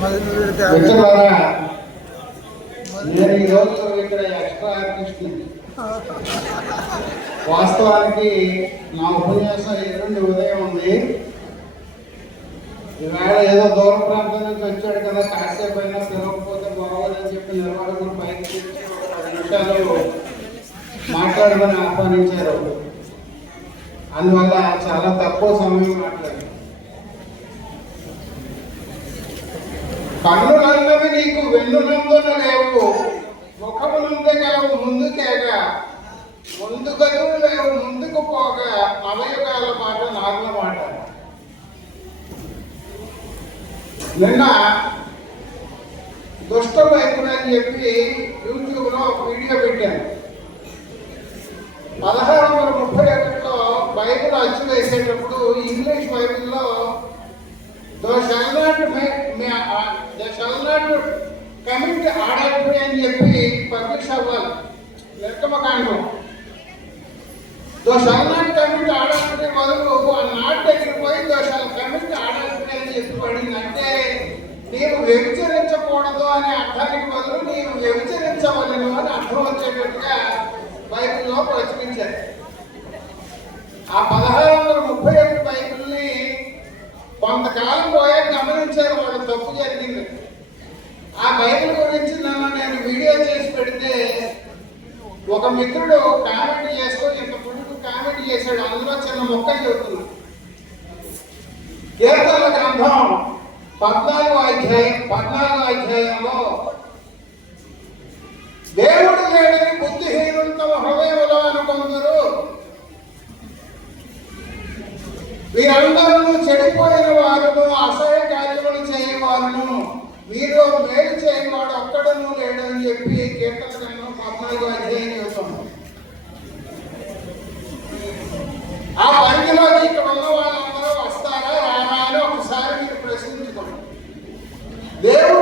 మిత్రులారా నేను ఇక్కడ ఎక్స్ట్రా ఆర్టిస్ట్ వాస్తవానికి నా ఉపన్యాసం ఎల్లుండి ఉదయం ఉంది. ఈవేళ ఏదో దూర ప్రాంతం నుంచి వచ్చాడు కదా కాసేపు అయినా పిలవకపోతే గొడవలని చెప్పి నిర్వాహకులు పైకి పది నిమిషాలు మాట్లాడమని ఆహ్వానించారు. అందువల్ల చాలా తక్కువ సమయం మాట్లాడారు. కన్నులన్నవి నీకు వెన్నునందున లేవు. ముఖమునందే కలవు ముందుకేగా ముందుకను లేవు ముందుకు పోగా అవయవాల మాట నాగుల మాట. నిన్న దుష్ట వైపులు అని చెప్పి యూట్యూబ్లో ఒక వీడియో పెట్టాను. పదహారు వందల ముప్పై ఒకటిలో బైబిల్ అచ్చు వేసేటప్పుడు ఇంగ్లీష్ బైబిల్లో thou shalt not they shalt not commit adultery అని చెప్పి పబ్లిష్ అవ్వాలి లెక్కమకాండం thou shalt not commit adultery బదులు ఆ నాట్ దగ్గర పోయి దో షల్ కమిట్ ఆడల్టరీ అని చెప్పి పడింది అంటే నీవు వ్యభిచరించకూడదు అనే అర్థానికి బదులు నీవు వ్యభిచరించవలను అని అర్థం వచ్చేటట్టుగా బైబిల్లో ప్రచురించారు ఆ పదహారు వందల ముప్పై ఒకటి బైబిల్ని కొంతకాలం పోయాక గమనించారు వాళ్ళు తప్పు జరిగింది. ఆ బైబిల్ గురించి నన్ను నేను వీడియో చేసి పెడితే ఒక మిత్రుడు కామెంట్ చేసుకొని ఇంత పుట్టుకు కామెంట్ చేశాడు అందులో చిన్న మొక్క చెబుతున్నా కీర్తన గ్రంథం పద్నాలుగు అధ్యాయం పద్నాలుగు అధ్యాయంలో దేవుడు లేడని బుద్ధిహీనులతో హృదయంలో అనుకుందరు. వీరందరూ చెడిపోయిన వారును అసహ్య కార్యములు చేయవారును. వీరు మేలు చేయవాడు ఒక్కడను లేడని చెప్పి కీర్తన గ్రంథం పద్నాలుగు అధ్యాయం చెబుతున్నాం ఆ పరిధిలోకి ఇక్కడ ఉన్న వాళ్ళందరూ వస్తారా రానా అని ఒకసారి మీరు ప్రశ్నించుకోండి. దేవుడు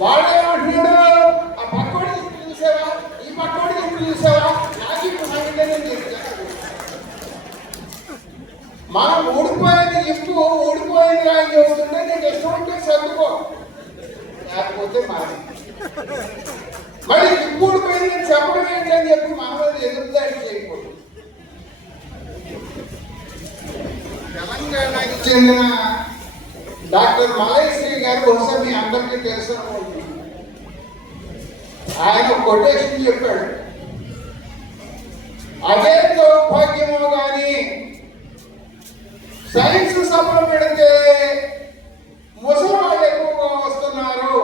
వాడు ఏమంటున్నాడు ఆ పక్కోడి ఇప్పుడు చూసావా ఈ పక్కోడి ఇప్పుడు చూసావా నాకు ఇప్పుడు సంగతి మనం ఊడిపోయింది ఇప్పు ఊడిపోయింది రా చెబుతుంటే ఇష్టం ఉంటే సర్దుకో లేకపోతే మారి మరి ఇప్పు ఊడిపోయింది అని చెప్పడం ఏంటని చెప్పి మనం ఎదురుదాడి చేయకూడదు తెలంగాణకి చెందిన డాక్టర్ మలయశ్రీ గారు బహుశా మీ అందరికీ తెలుసు ఆయన కొటేషన్ చెప్పాడు. అదే దౌర్భాగ్యమో కానీ సైన్స్ సభలు పెడితే ముసలి వాళ్ళు ఎక్కువగా వస్తున్నారు.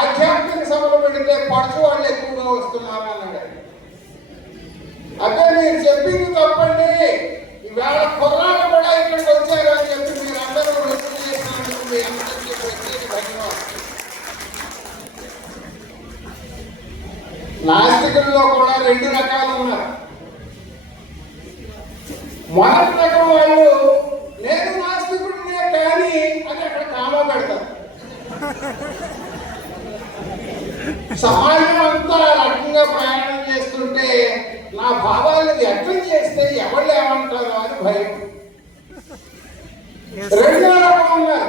ఆధ్యాత్మిక సభలు పెడితే పడుచు వాళ్ళు ఎక్కువగా వస్తున్నారు అన్నాడు. అదే మీరు చెప్పింది తప్పండి. ఈవేళ కుర్రాళ్ళు నాస్తికుల్లో కూడా రెండు రకాలు ఉన్నారు. మొదటి రకం వాళ్ళు నేను నాస్తికుడినే కానీ అని అక్కడ కామా పెడతారు సమాజం అంతా రకంగా ప్రయాణం చేస్తుంటే నా భావాలను వ్యక్తం చేస్తే ఎవరు ఏమంటారో అని భయం. రెండో రకం ఉన్నారు.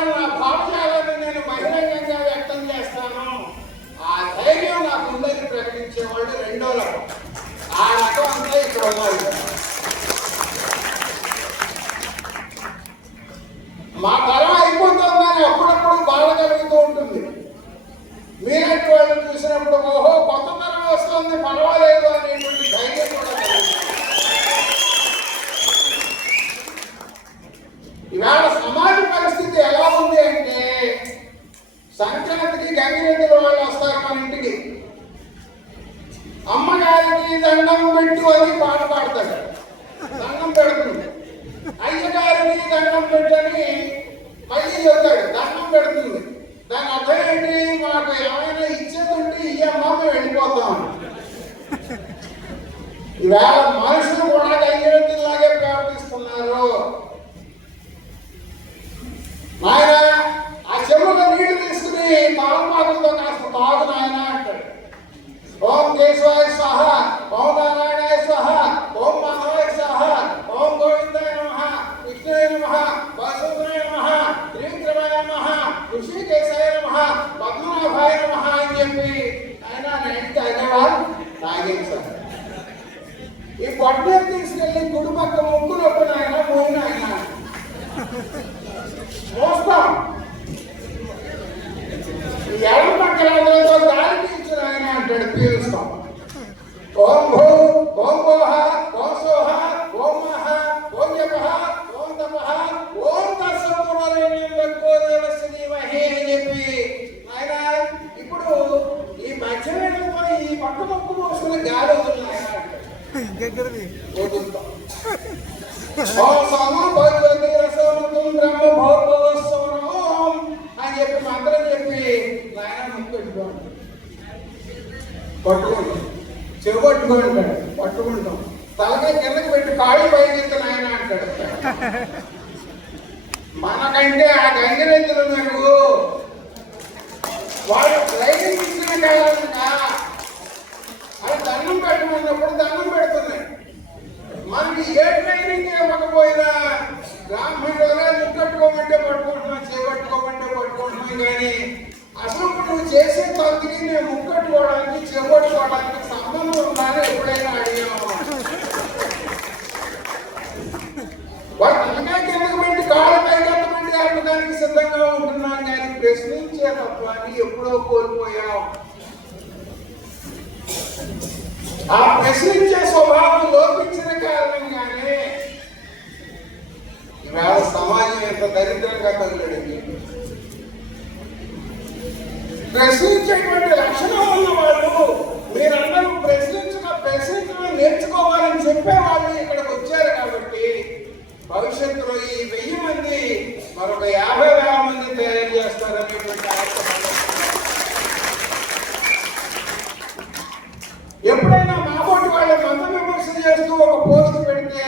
ఎవరేమనుకున్నప్పటికీ నా నేను బహిరంగంగా వ్యక్తం చేస్తాను. ఆ ధైర్యం నాకు ఉందని ప్రకటించేవాళ్ళు రెండో రకం. ఆ రకం అంతా ఇక్కడ ఉన్నారు. మా తరం అయిపోతుందని అప్పుడప్పుడు బాధ కలుగుతూ ఉంటుంది. మీరంటి వాళ్ళని చూసినప్పుడు ఓహో కొత్త తరం వస్తుంది పర్వాలేదు అనేటువంటి పద్మనాభాయ నమ అని చెప్పి ఆయన నేను తాగేవా తాగేది ఈ పొట్ట తీసుకెళ్ళి గుడి పక్క ముగ్గురు నొప్పున ఆయన పోయిన ఆయన మోస్తాం పట్టుకుంటాం. చెవట్టుకొని పట్టుకుంటాడు పట్టుకుంటాం. తలకాయ కిందకి పెట్టి కాళ్ళు పైకి ఎత్తి నాయన అంటాడు. మనకంటే ఆ గంగిరెత్తులు నువ్వు. వాడు ట్రైనింగ్ ఇచ్చిన కారణంగా అది దండం పెట్టమన్నప్పుడు దండం పెడుతున్నాయి. మనకి ఏ ట్రైనింగ్ ఇవ్వకపోయినా బ్రాహ్మణులుగా ముక్కట్టుకోమంటే పట్టుకుంటున్నాం చేపట్టుకోమంటే పట్టుకుంటున్నాం కానీ అసలు నువ్వు చేసే తగ్గి నేను ముక్కట్టుకోవడానికి చేపట్టుకోవడానికి సంబంధం ఉందని ఎప్పుడైనా అడిగాము వాడు తలకాయ కిందకు పెట్టి కాళ్ళ పైకెత్తమంటే అడగడానికి సిద్ధంగా ఉంటున్నాను కానీ ప్రశ్నించే తత్వాన్ని ఎప్పుడో కోల్పోయాం ఆ ప్రశ్నించే స్వభావం లోపించిన కారణంగానే ఈవేళ సమాజం ఎంత దరిద్రంగా తగిలింది ప్రశ్నించేటువంటి లక్షణం ఉన్న వాళ్ళు మీరందరూ ప్రశ్నించిన ప్రశ్నించడం నేర్చుకోవాలని చెప్పే వాళ్ళు ఇక్కడికి వచ్చారు కాబట్టి భవిష్యత్తులో ఈ వెయ్యి మంది మరొక యాభై వేల మంది తయారు చేస్తారనేటువంటి ఎప్పుడైనా మాబోటి వాళ్ళ మత విమర్శ చేస్తూ ఒక పోస్ట్ పెడితే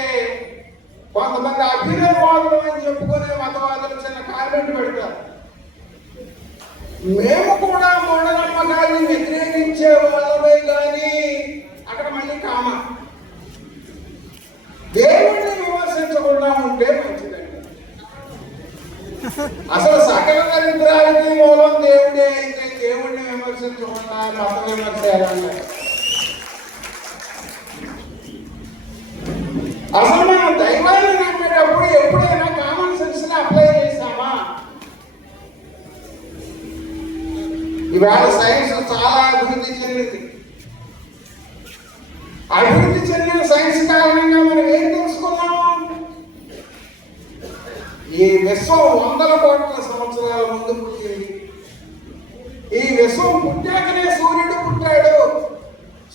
కొంతమంది అభ్యుదయవాదులు అని చెప్పుకునే మతవాదులు చిన్న కామెంట్ పెడతారు. మేము కూడా మూఢనమ్మకాన్ని వ్యతిరేకించే వాళ్ళమే కానీ అక్కడ మళ్ళీ కామ. దేవుణ్ణి విమర్శించకుండా ఉంటే మంచిదండి. అసలు సకల దరిద్రానికి మూలం దేవుడే అయితే దేవుణ్ణి విమర్శించకుండా మత విమర్శ ఈవేళ సైన్స్ చాలా అభివృద్ధి చెందింది. అభివృద్ధి చెందిన సైన్స్ కారణంగా మనం ఏం తెలుసుకున్నాము ఈ విశ్వం వందల కోట్ల సంవత్సరాల ముందు పుట్టింది. ఈ విశ్వం పుట్టాకనే సూర్యుడు పుట్టాడు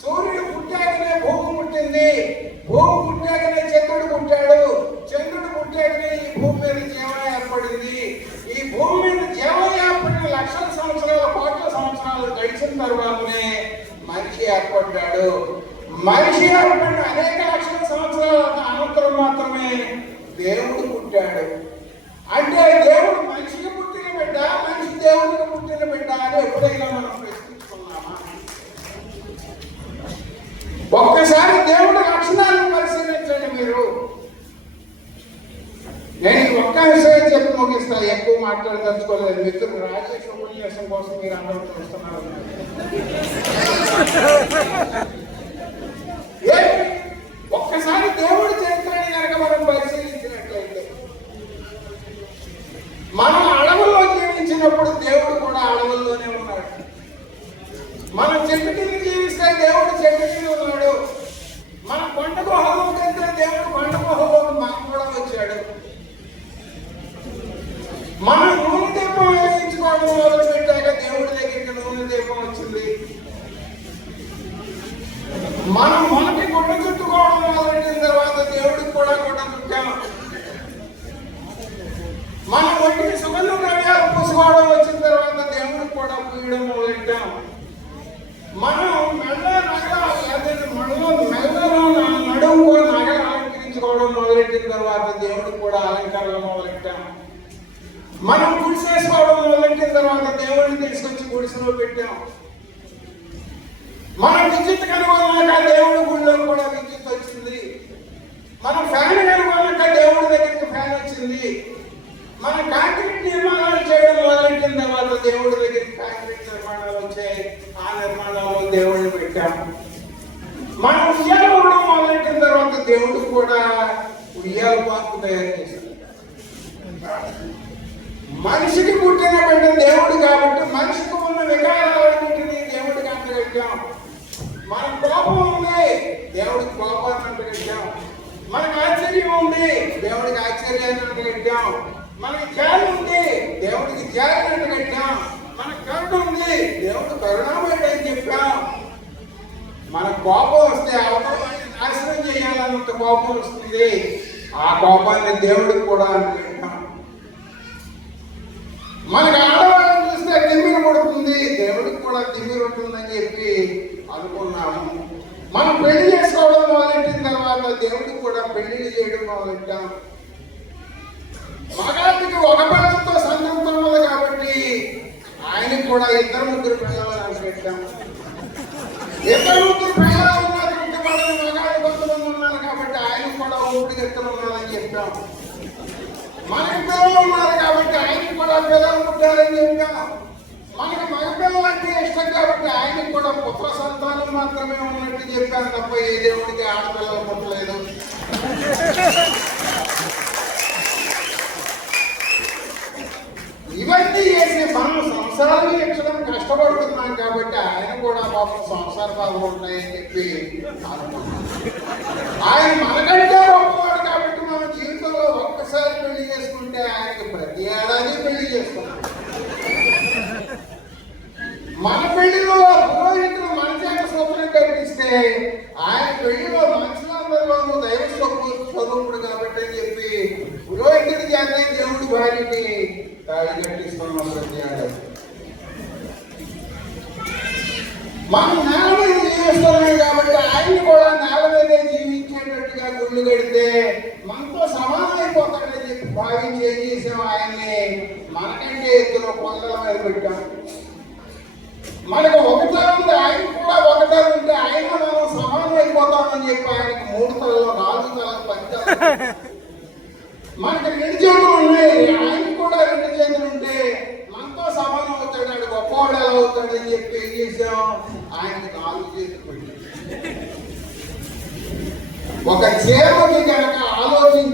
సూర్యుడు పుట్టాకనే భూమి పుట్టింది భూమి పుట్టాకనే చంద్రుడు పుట్టాడు చంద్రుడు పుట్టాకనే ఈ భూమి మీద జీవం ఏర్పడింది ఈ భూమి మీద జీవం ఏర్పడిన లక్షల సంవత్సరాల కోట్ల సంవత్సరాలు గడిచిన తర్వాతనే మనిషి ఏర్పడ్డాడు మనిషి ఏర్పడిన అనేక లక్షల సంవత్సరాల అనంతరం మాత్రమే దేవుడు పుట్టాడు అంటే దేవుడు మనిషికి పుట్టిన బిడ్డ మనిషి దేవుడికి పుట్టిన బిడ్డ అని ఎప్పుడైనా మనం ప్రశ్నించుకున్నామా ఒక్కసారి దేవుడి లక్షణాలను పరిశీలించండి మీరు నేను ఈ ఒక్క విషయం చెప్పి ముగిస్తా. ఎక్కువ మాట్లాడదలుచుకోలేదు. మిత్రులు రాజేష్ ఉపన్యాసం కోసం మీరు అందరూ చూస్తున్నారు. ఒక్కసారి దేవుడు చరిత్రని కనుక మనం పరిశీలించినట్లయితే మనం అడవుల్లో జీవించినప్పుడు దేవుడు కూడా అడవుల్లోనే ఉన్నాడు. మనం చెట్టు కింద జీవిస్తే దేవుడు చెట్టు కింద ఉన్నాడు. మన కొండ హోమం చేస్తే దేవుడు కొండ హోమం మనం కూడా వచ్చాడు మనం నూనె దీపం వేయించుకోవడం మొదలు పెట్టాక దేవుడి దగ్గరికి నూనె దీపం వచ్చింది మనం మనకి గుడ్డ చుట్టుకోవడం మొదలెట్టిన తర్వాత దేవుడికి కూడా గుడ్డ చుట్టాం మన ఒంటికి సుగంధ ద్రవ్యాలు పూసుకోవడం వచ్చిన తర్వాత దేవుడికి కూడా పూయడం మొదలెట్టాం మనం మెల్ల నగ అదే మనలో మెల్లలో నడుము నగలు అలంకరించుకోవడం మొదలెట్టిన తర్వాత దేవుడికి కూడా అలంకరణ మొదలెట్టాం మనం గుడిసేసుకోవడం మొదలెట్టిన తర్వాత దేవుడిని తీసుకొచ్చి గుడిసెలో పెట్టాం. మన విద్యుత్ కనుగొన్నాక దేవుడి గుళ్ళో కూడా విద్యుత్ వచ్చింది. మన ఫ్యాన్ కనుగొన్నాక దేవుడి దగ్గరికి ఫ్యాన్ వచ్చింది. మన కాంక్రీట్ నిర్మాణాలు చేయడం మొదలెట్టిన తర్వాత దేవుడి దగ్గరికి కాంక్రీట్ నిర్మాణాలు వచ్చాయి. ఆ నిర్మాణాలు దేవుడిని పెట్టాము మన ఉయ్యాల ఉండడం మొదలెట్టిన తర్వాత దేవుడు కూడా ఉయ్యాల పార్కు తయారు చేశాడు. మనిషికి పుట్టిన బిడ్డ దేవుడు కాబట్టి మనిషికి ఉన్న వికారాలన్నింటినీ దేవుడికి అంటగట్టాం మన కోపం ఉంది దేవుడికి కోపాన్ని అంటగట్టాం మనకు ఆశ్చర్యం ఉంది దేవుడికి ఆశ్చర్యాన్ని అంటగట్టాం మనకి జాలి ఉంది దేవుడికి జాలి అంటగట్టాం మన కరుణ ఉంది దేవుడు కరుణామయుడు అని చెప్పాం. మన కోపం వస్తే అవతల నాశనం చేయాలన్నంత కోపం వస్తుంది. ఆ కోపాన్ని దేవుడికి కూడా అంటగట్టాం మనకి ఆడవాళ్ళని చూస్తే తిమ్మిరి పడుతుంది దేవుడికి కూడా తిమ్మిరి ఉంటుందని చెప్పి అనుకున్నాము. మనం పెళ్ళి చేసుకోవడం మొదలెట్టిన తర్వాత దేవుడికి కూడా పెళ్ళి చేయడం మొదలెట్టాం. మగాడికి ఒక పిల్లలతో సంతృప్తం ఉన్నది కాబట్టి ఆయనకి కూడా ఇద్దరు ముగ్గురు పిల్లలు పెట్టాం. ఇద్దరు ముగ్గురు పిల్లలు ఉన్నారు మగాడి పడని ఉన్నారు కాబట్టి ఆయనకు కూడా ఊపిరి ఎత్తులు ఉన్నారని చెప్పాం. మనకి పిల్లలు ఉన్నారు కాబట్టి ఆయనకి కూడా పిల్లలు పుట్టారని ఇంకా. మనకి మగ పిల్లలు అంటే ఇష్టం కాబట్టి ఆయనకి కూడా పుత్ర సంతానం మాత్రమే ఉన్నట్టు చెప్పాను తప్ప ఏ దేవుడికి ఆడపిల్లలు పుట్టలేదు. ఇవన్నీ చేసి మనం సంసారం ఇచ్చడం కష్టపడుతున్నాం కాబట్టి ఆయన కూడా పాపం సంసార బాధలు ఉన్నాయని చెప్పి ఆయన మనకంటే గొప్పవాడు కాబట్టి మన జీవితంలో ఒక్కసారి పెళ్ళి చేసుకుంటే ఆయనకి ప్రతి ఏడాది పెళ్ళి చేసుకుంటాం. మన పెళ్ళిలో పురోహితులు మన చేత సూత్రం కల్పిస్తే ఆయన పెళ్ళిలో మనుషులందరిలోనూ దైవ స్వరూపుడు కాబట్టి అని చెప్పి పురోహితుడి చేత దేవుడు భార్యని తాళి కట్టిస్తున్నాం ప్రతి ఏడాది మనం నేల మీద జీవిస్తున్నాం కాబట్టి ఆయన్ని కూడా నేల మీదే జీవించేటట్టుగా గుళ్ళు కడితే మనతో సమానం భావించి ఏం చేసాం ఆయన్ని మనకంటే ఎత్తులో కొండల మీద పెట్టాం మనకు ఒకటే ఉంది ఆయన కూడా ఒకటే ఉంటే ఆయన మనం సమానం అయిపోతామని చెప్పి ఆయనకి మూడు తలలో నాలుగు తలలో పంచాలి మనకి రెండు చేతులు ఉన్నాయి ఆయన కూడా రెండు చేతులు ఉంటే మనతో సమానం అవుతాడు ఆడు గొప్పవాడు ఎలా అవుతాడని చెప్పి ఏం చేసాం ఆయనకి నాలుగు చేతులు పెట్టాం ఒక చేమకి కనుక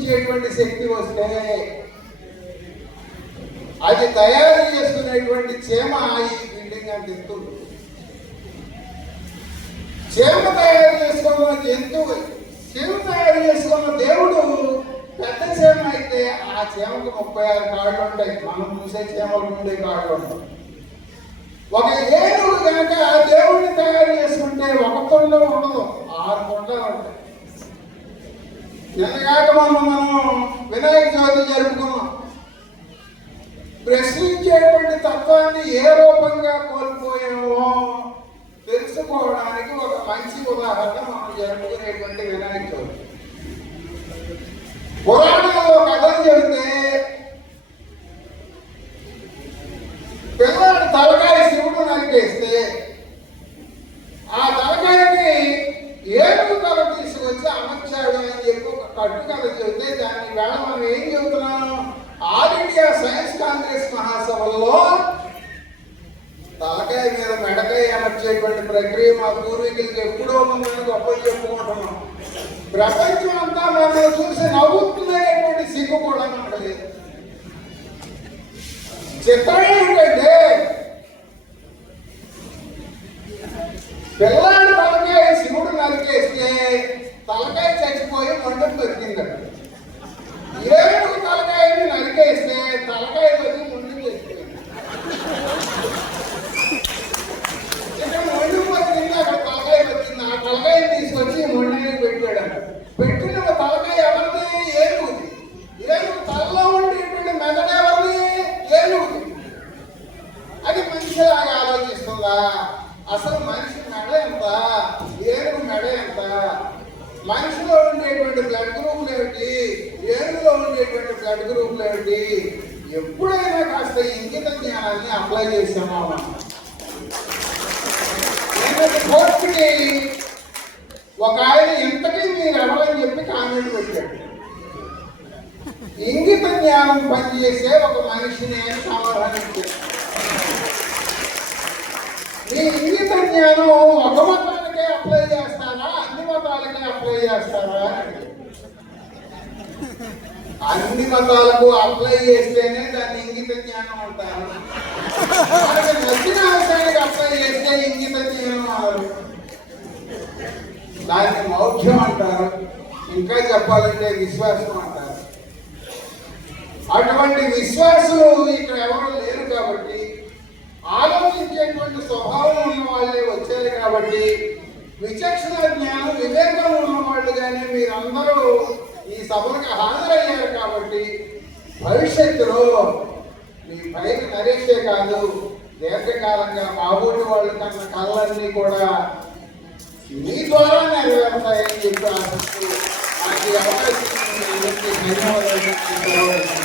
నిర్మించేటువంటి శక్తి వస్తే అది తయారు చేసుకునేటువంటి చేమ ఈ బిల్డింగ్ అంటే ఎత్తుంది చేమ తయారు చేసుకున్న జంతువు చేమ తయారు చేసుకున్న దేవుడు పెద్ద చేమ అయితే ఆ చేమకు ముప్పై ఆరు కాళ్ళు ఉంటాయి. మనం చూసే చేమలు ఉండే కాళ్ళు. ఉంటాయి ఒక ఏనుగు కనుక దేవుడిని తయారు చేసుకుంటే ఒక కొండ ఉండదు ఆరు కొండలు ఉంటాయి. నిన్నగాక మనం మనం వినాయక చవితి జరుపుకున్నాం. ప్రశ్నించేటువంటి తత్వాన్ని ఏ రూపంగా కోల్పోయామో తెలుసుకోవడానికి ఒక మంచి ఉదాహరణ మనం జరుపుకునేటువంటి వినాయక చవితి. పురాణంలో కథలు చెబితే పిల్లలు తలకాయ శివుడు నరికేస్తే ఆ తలకాయని ఏనుగు తల తీసుకొచ్చి అమర్చాడు అని చెప్పి ఒక కట్టు కథ చెబితే మనం ఏం చెబుతున్నాం? ఆల్ ఇండియా సైన్స్ కాంగ్రెస్ మహాసభల్లో తలకాయ మీద మెడకాయ అమర్చేటువంటి ప్రక్రియ మా పూర్వీకులకి ఎప్పుడో ఉందని గొప్ప చెప్పుకుంటున్నాం. ప్రపంచం అంతా మనం చూసి నవ్వుతుందనేటువంటి సిగ్గు కూడా మనకు లేదు. చిత్రం ఏంటంటే పిల్లాడి తలకాయ శివుడు నరికేస్తే తలకాయ చచ్చిపోయి మంటలు దొరికిందట ఏనుగు తలకాయని నరికేస్తే తలకాయ బతికి ముందుకు చచ్చిపోయింది ఇక్కడ మొండి బతికింది అక్కడ తలకాయ బతికింది ఆ తలకాయని తీసుకొచ్చి మొండిని పెట్టాడు పెట్టిన తలకాయ ఎవరిది ఏనుగుది ఏనుగు తలలో ఉండేటువంటి మెదడు ఎవరిది ఏనుగుది అది మనిషిలాగా ఆలోచిస్తుందా అసలు మనిషి మెడ ఎంత ఏనుగు మెడ ఎంత మనిషిలో ఉండేటువంటి బ్లడ్ గ్రూపులు ఏమిటి ఏనుగులో ఉండేటువంటి బ్లడ్ గ్రూపులు ఏమిటి ఎప్పుడైనా కాస్త ఇంగిత జ్ఞానాన్ని అప్లై చేసామా మనం నేను కోర్టుకి ఒక ఆయన ఇంతకీ మీరు ఎవరని చెప్పి కామెంట్ పెట్టాడు. ఇంగిత జ్ఞానం పనిచేసే ఒక మనిషిని అని సమాధానం మీ ఈ ఇంగిత జ్ఞానం ఒక మతానికే అప్లై చేస్తారా అన్ని మతాలకే అప్లై చేస్తారా అన్ని మతాలకు అప్లై చేస్తేనే దాన్ని ఇంగిత జ్ఞానం అంటారు. నచ్చిన అవసరానికి అప్లై చేస్తే ఇంగిత జ్ఞానం అన్నారు దాన్ని మౌఢ్యం అంటారు. ఇంకా చెప్పాలంటే విశ్వాసం అంటారు. అటువంటి విశ్వాసులు ఇక్కడ ఎవరు లేరు కాబట్టి ఆలోచించేటువంటి స్వభావం ఉన్న వాళ్ళే వచ్చారు కాబట్టి విచక్షణ జ్ఞానం వివేకం ఉన్న వాళ్ళు కానీ మీరందరూ ఈ సభలకు హాజరయ్యారు కాబట్టి భవిష్యత్తులో మీ పైకి నరేషే కాదు దీర్ఘకాలంగా కాబోటి వాళ్ళు కన్న కళ్ళన్నీ కూడా మీ ద్వారా నెరవేరుతాయని చెప్పి ఆశిస్తూ నాకు ఈ అవకాశం ధన్యవాదాలు.